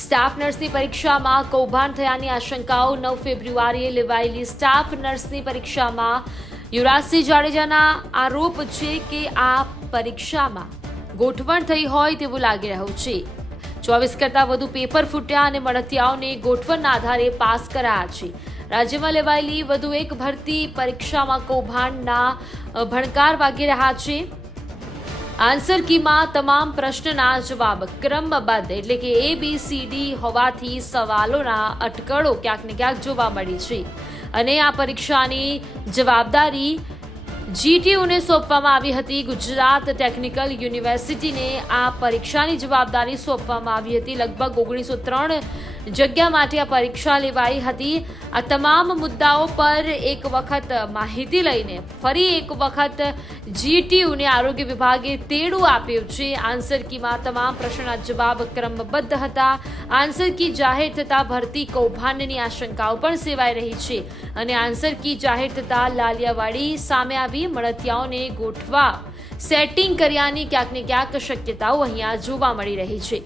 Staff નર્સની પરીક્ષામાં કૌભાંડ થયાની આશંકાઓ 9 ફેબ્રુઆરીએ લેવાયેલી સ્ટાફ નર્સની પરીક્ષામાં યુવરાજસિંહ જાડેજાના આરોપ છે કે આ પરીક્ષામાં ગોઠવણ થઈ હોય તેવું લાગી રહ્યું છે। 24 કરતાં વધુ પેપર ફૂટ્યા અને મળતિયાઓને ગોઠવણના આધારે પાસ કરાયા છે। રાજ્યમાં લેવાયેલી વધુ એક ભરતી પરીક્ષામાં કૌભાંડના ભણકાર વાગી રહ્યા છે। આન્સર કીમાં તમામ પ્રશ્નના જવાબ ક્રમબદ્ધ એટલે કે ABCD હોવાથી સવાલોના અટકળો ક્યાંક ને ક્યાંક જોવા મળી છે અને આ પરીક્ષાની જવાબદારી GTUને સોંપવામાં આવી હતી। ગુજરાત ટેકનિકલ યુનિવર્સિટીને આ પરીક્ષાની જવાબદારી સોંપવામાં આવી હતી। લગભગ 1903 જગ્યા માટે આ પરીક્ષા લેવાઈ હતી। આ તમામ મુદ્દાઓ પર એક વખત માહિતી લઈને ફરી એક વખત GTUને આરોગ્ય વિભાગે તેડું આપ્યું છે। આન્સર કીમાં તમામ પ્રશ્નોના જવાબ ક્રમબદ્ધ હતા। આન્સર કી જાહેર થતાં ભરતી કૌભાંડની આશંકાઓ પણ સેવાઈ રહી છે અને આન્સર કી જાહેર થતાં લાલિયાવાડી સામે આવી મળતિયાઓને ગોઠવા સેટિંગ કર્યાની ક્યાંક ને ક્યાંક શક્યતાઓ અહીંયા જોવા મળી રહી છે।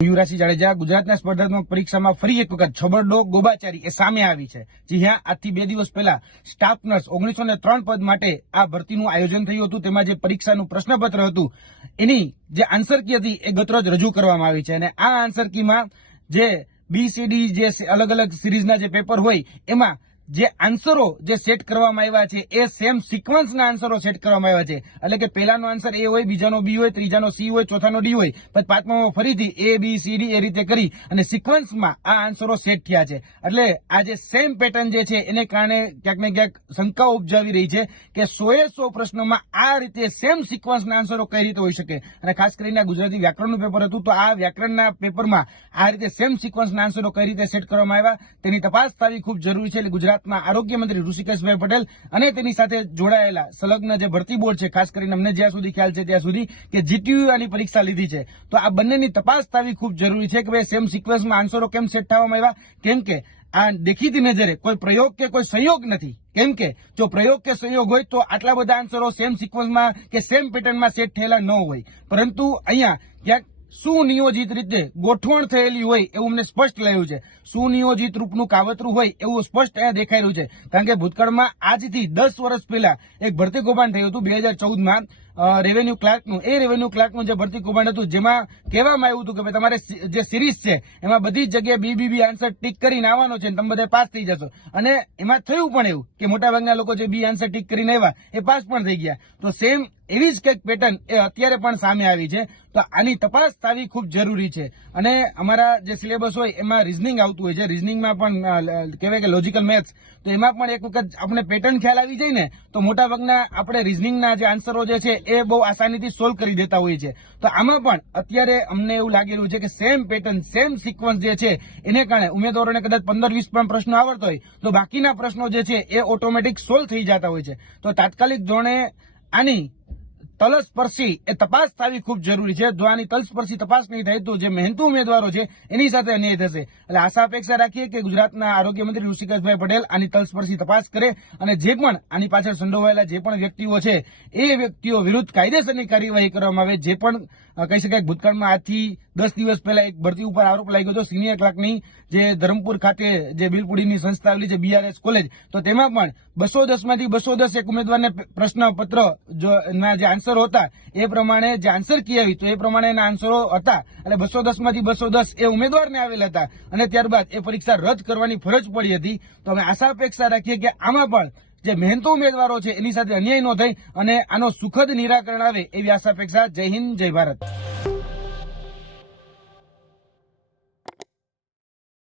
યુવરાજસિંહ જાડેજા ગુજરાતના સ્પર્ધાત્મક પરીક્ષામાં ફરી એક વખત છબરડો ગોબાચારી એ સામે આવી છે। જી હા, આજથી 2 દિવસ પહેલા સ્ટાફ નર્સ 1903 પદ માટે આ ભરતીનું આયોજન થયું હતું। તેમાં જે પરીક્ષાનું પ્રશ્નપત્ર હતું એની જે આન્સર કી હતી એ ગતરોજ રજૂ કરવામાં આવી છે અને આ આન્સર કીમાં જે BCD જે અલગ અલગ સિરીઝના જે પેપર હોય એમાં જે આન્સરો જે સેટ કરવામાં આવ્યા છે એ સેમ સિક્વન્સના આન્સરો સેટ કરવામાં આવ્યા છે। એટલે કે પહેલાનો આન્સર A હોય, બીજાનો B હોય, ત્રીજાનો C હોય, ચોથાનો D હોય, પછી પાંચમામાં ફરીથી A B C D એ રીતે કરી અને સિક્વન્સમાં આ આન્સરો સેટ થયા છે। એટલે આ જે સેમ પેટર્ન જે છે એને કારણે ક્યાંક ને ક્યાંક શંકાઓ ઉપજાવી રહી છે કે 100 પ્રશ્નોમાં આ રીતે સેમ સિક્વન્સના આન્સરો કઈ રીતે હોઈ શકે અને ખાસ કરીને ગુજરાતી વ્યાકરણનું પેપર હતું તો આ વ્યાકરણના પેપરમાં આ રીતે સેમ સિક્વન્સના આન્સરો કઈ રીતે સેટ કરવામાં આવ્યા તેની તપાસ થવી ખૂબ જરૂરી છે। એટલે ગુજરાતના આરોગ્ય મંત્રી ઋષિકેશભાઈ પટેલ અને તેની સાથે જોડાયેલા સંલગ્ન જે ભરતી બોર્ડ છે, ખાસ કરીને અમને જ્યાં સુધી ખ્યાલ છે ત્યાં સુધી કે GTU આની પરીક્ષા લીધી છે તો આ બંનેની તપાસ થવી ખૂબ જરૂરી છે કે ભાઈ સેમ સિક્વન્સમાં આન્સરો કેમ સેટ થવામાં આવ્યા। કેમ કે આ દેખીતી નજરે કોઈ પ્રયોગ કે કોઈ સંયોગ નથી। કેમ કે જો પ્રયોગ કે સંયોગ હોય તો આટલા બધા આન્સરો સેમ સિક્વન્સમાં કે સેમ પેટર્નમાં સેટ થયેલા ન હોય, પરંતુ અહીંયા ક્યાંક સુનિયોજિત રીતે ગોઠવણ થયેલી હોય એવું અમને સ્પષ્ટ લાગ્યું છે। સુનિયોજિત રૂપનું કાવતરું હોય એવું સ્પષ્ટ અહીંયા દેખાઈ રહ્યું છે કારણ કે ભૂતકાળમાં આજથી 10 વર્ષ પહેલા એક ભરતી કૌભાંડ થયું હતું 2014માં રેવન્યુ ક્લાર્કનું। એ રેવન્યુ ક્લાર્કનું જે ભરતી કૌભાંડ હતું જેમાં કહેવામાં આવ્યું હતું કે ભાઈ તમારે જે સિરીઝ છે એમાં બધી જ જગ્યાએ BBB આન્સર ટીક કરીને આવવાનો છે તમે બધા પાસ થઈ જશો અને એમાં થયું પણ એવું કે મોટાભાગના લોકો જે B આન્સર ટીક કરીને આવ્યા એ પાસ પણ થઈ ગયા। તો સેમ એવી જ કંઈક પેટર્ન એ અત્યારે પણ સામે આવી છે તો આની તપાસ થવી ખૂબ જરૂરી છે અને અમારા જે સિલેબસ હોય એમાં રિઝનિંગ આવતું હોય છે। રિઝનિંગમાં પણ કહેવાય કે લોજિકલ મેથ્સ તો એમાં પણ એક વખત આપણે પેટર્ન ખ્યાલ આવી જાય ને તો મોટાભાગના આપણે રિઝનિંગના જે આન્સરો જે છે એ બહુ આસાનીથી સોલ્વ કરી દેતા હોઈએ છીએ। તો આમાં પણ અત્યારે અમને એવું લાગી રહ્યું છે કે સેમ પેટર્ન સેમ સિક્વન્સ જે છે એને કારણે ઉમેદવારોને કદાચ 15-20 પણ પ્રશ્નો આવડતા હોય તો બાકીના પ્રશ્નો જે છે એ ઓટોમેટિક સોલ્વ થઈ જતા હોય છે। તો તાત્કાલિક ધોરણે આની તલસ્પર્શી એ તપાસ થવી ખૂબ જરૂરી છે। જો આની તલસ્પર્શી તપાસ નહીં થાય તો જે મહેનતુ ઉમેદવારો છે એની સાથે અન્યાય થશે। એટલે આશા અપેક્ષા રાખીએ કે ગુજરાતના આરોગ્ય મંત્રી ઋષિકેશભાઈ પટેલ આની તલસ્પર્શી તપાસ કરે અને જે પણ આની પાછળ સંડોવાયેલા જે પણ વ્યક્તિઓ છે એ વ્યક્તિઓ વિરુદ્ધ કાયદેસરની કાર્યવાહી કરવામાં આવે। જે પણ કહી શકાય ભૂતકાળમાં આજથી 10 દિવસ પહેલા એક ભરતી ઉપર આરોપ લાગ્યો હતો સિનિયર ક્લાર્કની જે ધરમપુર ખાતે જે બિલપુડીની સંસ્થા આવેલી છે BRS કોલેજ, તો તેમાં પણ 210 માંથી 210 એક ઉમેદવારને પ્રશ્નપત્ર ના જે આન્સર હતા એ પ્રમાણે જે આન્સર કી આવી તો એ પ્રમાણેના આન્સરો હતા એટલે 210 માંથી 210 એ ઉમેદવારને આવેલા હતા અને ત્યારબાદ એ પરીક્ષા રદ કરવાની ફરજ પડી હતી। તો અમે આશા અપેક્ષા રાખીએ કે આમાં પણ જે મહેનતુ ઉમેદવારો છે એની સાથે અન્યાય ન થાય અને આનો સુખદ નિરાકરણ આવે એવી આશા અપેક્ષા। જય હિન્દ, જય ભારત।